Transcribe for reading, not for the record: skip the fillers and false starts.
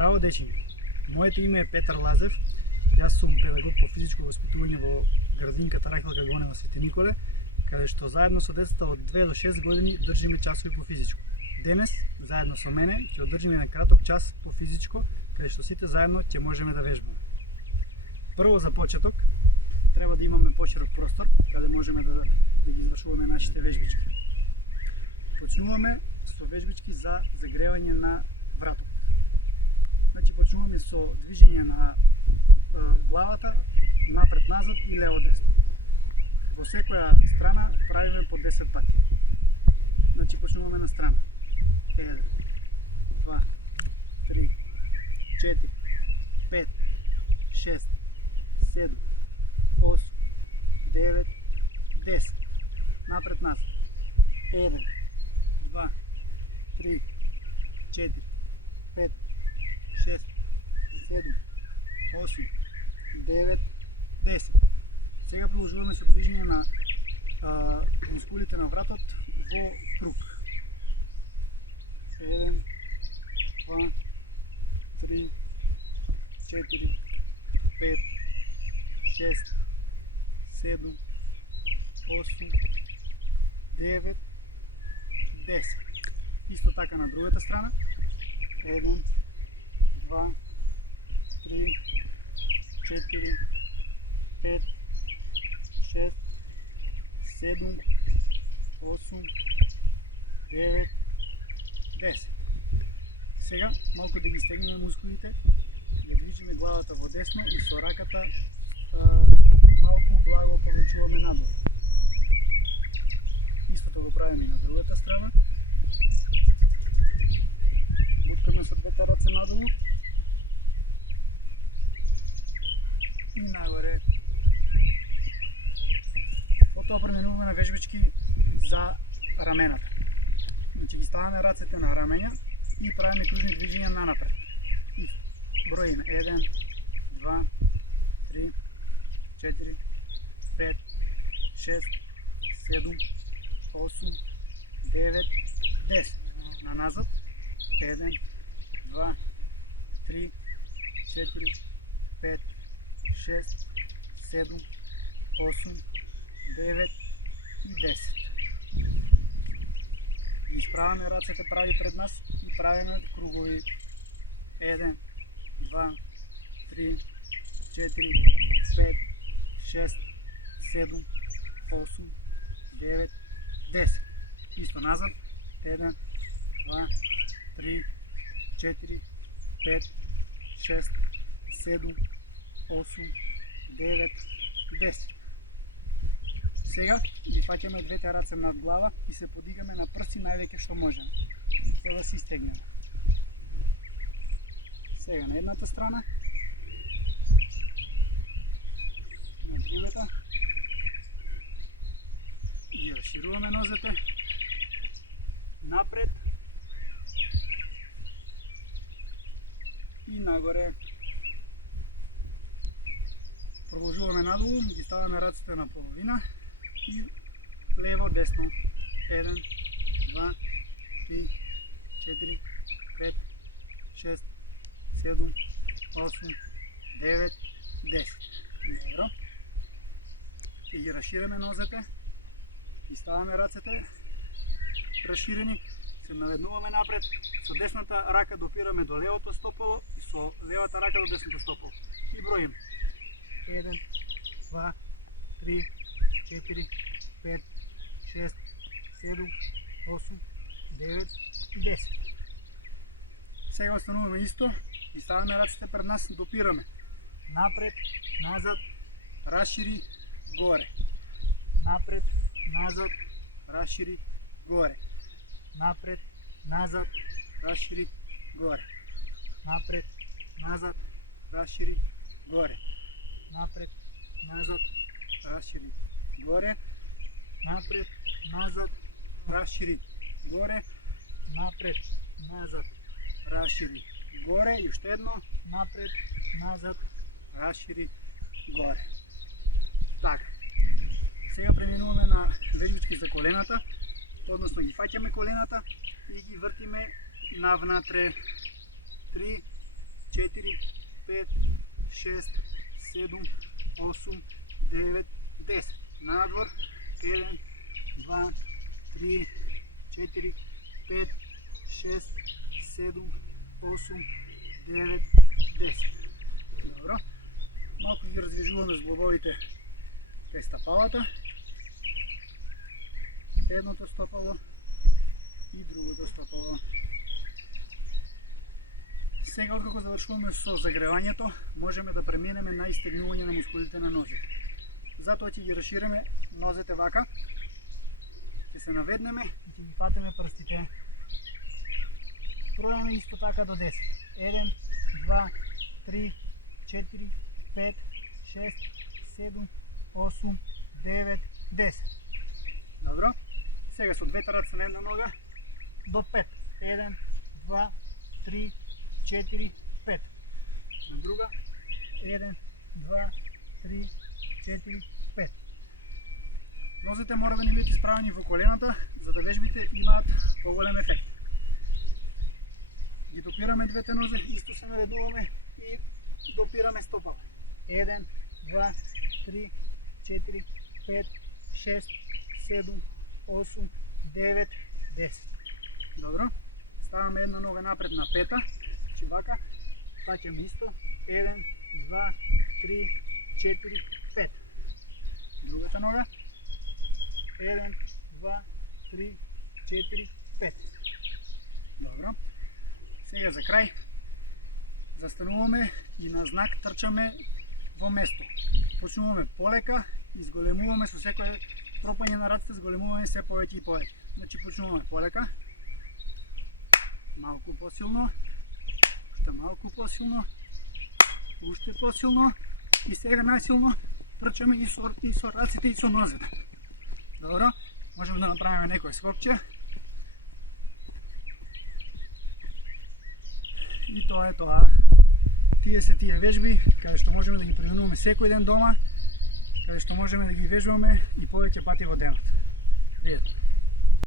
Здраво, дечиња! Моето име е Петар Лазев. Јас сум педагог по физичко воспитување во градинката Рахелка Гонева Свети Николе, каде што заедно со децата од 2 до 6 години држиме часови по физичко. Денес, заедно со мене, ќе одржиме еден краток час по физичко, каде што сите заедно ќе можеме да вежбаме. Прво за почеток, треба да имаме поширок простор, каде можеме да ги извршуваме нашите вежбички. Почнуваме со вежбички за загревање на вратот. Значи, почнуваме со движење на главата, напред-назад и лево-десно. Во секоја страна правиме по 10 пати. Значи, почнуваме на страна. 1, 2, 3, 4, 5, 6, 7, 8, 9, 10. Напред-назад. 1, 2, 3, 4, 5, 6, 7, 8, 9, 10. Сега продолжуваме со движење на мускулите на вратот во круг. 1, 2, 3, 4, 5, 6, 7, 8, 9, 10. Исто така на другата страна. 1, 2, 3, 4, 5, 6, 7, 8, 9, 10. Сега малку да ги стегнеме мускулите, ја движиме главата во десно и со раката малку благо повлечуваме надолу. Истото го правиме и на другата страна. Буткаме со двете раце надолу и нагоре. Потоа преминуваме на вежбички за рамената. Значи ги ставаме рацете на рамења и правиме кружни движења нанапред. И броиме 1, 2, 3, 4, 5, 6, 7, 8, 9, 10. На назад. 1, 2, 3, 4, 5, 6, 7, 8, 9 и 10. Исправаме рацете прави пред нас и правиме кругови. 1, 2, 3, 4, 5, 6, 7, 8, 9, 10. Исто назад. 1, 2, 3, 4, 5, 6, 7, 8, 9, 10. Сега ги фаќаме двете раце над глава и се подигаме на прси највеќе што можеме, за да се истегнеме. Сега на едната страна, на другата, ги расшируваме нозете, напред и нагоре. Продолжуваме надолу, ги ставаме рацете на половина и лево, десно. 1, 2, 3, 4, 5, 6, 7, 8, 9, 10. Добро. И ги расширеме нозете и ставаме рацете расширени, се наведнуваме напред, со десната рака допираме до левото стополо и со левата рака до десното стополо. И броим. 1, 2, 3, 4, 5, 6, 7, 8, 9 и 10. Сега остануваме исто и ставаме рацете пред нас, допираме. Напред, назад, расшири, горе. Напред, назад, расшири, горе. Напред, назад, расшири, горе. Напред, назад, расшири, горе. Напред, назад, расшири, горе. Напред, назад, расшири, горе. Напред, назад, расшири, горе. И уште едно. Напред, назад, расшири, горе. Така. Сега преминуваме на вежбички за колената. Односно ги фаќаме колената и ги вртиме навнатре. 3, 4, 5, 6, 7, 8, 9, 10. Надвор. 1, 2, 3, 4, 5, 6, 7, 8, 9, 10. Добро. Малко ги раздвижуваме зглобовите кај стапалата. Едното стопало и другото стопало. Сега, откако завршуваме со загревањето, можеме да преминеме на истегнување на мускулите на нозите. Затоа ќе ги расшириме нозете вака, ќе се наведнеме и ќе ги фатиме прстите. Бројаме исто така до 10. 1, 2, 3, 4, 5, 6, 7, 8, 9, 10. Добро? Сега со двете раце на една нога до 5. 1, 2, 3, 4, 5. На друга 1, 2, 3, 4, 5. Нозете мора да не бидат исправени во колената, за да вежбите имаат поголем ефект. Ги допираме двете нозе, исто се наведуваме и допираме стопала. 1, 2, 3, 4, 5, 6, 7, 8, 9, 10. Добро? Ставаме една нога напред на пета, значи вака, фаќаме исто, 1, 2, 3, 4, 5. Другата нога, 1, 2, 3, 4, 5. Добро? Сега за крај, застануваме и на знак трчаме во место. Почнуваме полека, изголемуваме со секој тропање на раците, зголемуваме се повеќе и повеќе. Значи почнуваме полека, малку посилно, уште малку посилно, уште посилно и сега најсилно трчаме и со раците и со нозете. Добро, можеме да направиме некој скокче. И тоа е тоа. Тие се тие вежби, каде што можеме да ги применуваме секој ден дома, каде што можеме да ги вежбаме и повеќе пати во денот. Пријатно!